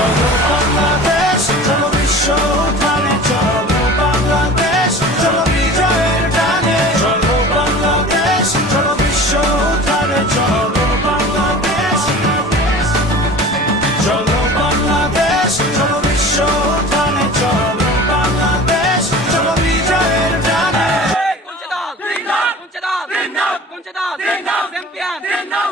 চলো বাংলাদেশ, চলো বিশ্ব উঠানে, চলো বাংলাদেশ, চলো বিজয়ের টানে, চলো বাংলাদেশ, চলো বিশ্ব উঠানে, চলো বাংলাদেশ, চলো বাংলাদেশ, চলো বিশ্ব উঠানে, চলো বাংলাদেশ, চলো বিজয়ের টানে। Conchedad, Conchedad, Conchedad, Conchedad, Conchedad, Conchedad,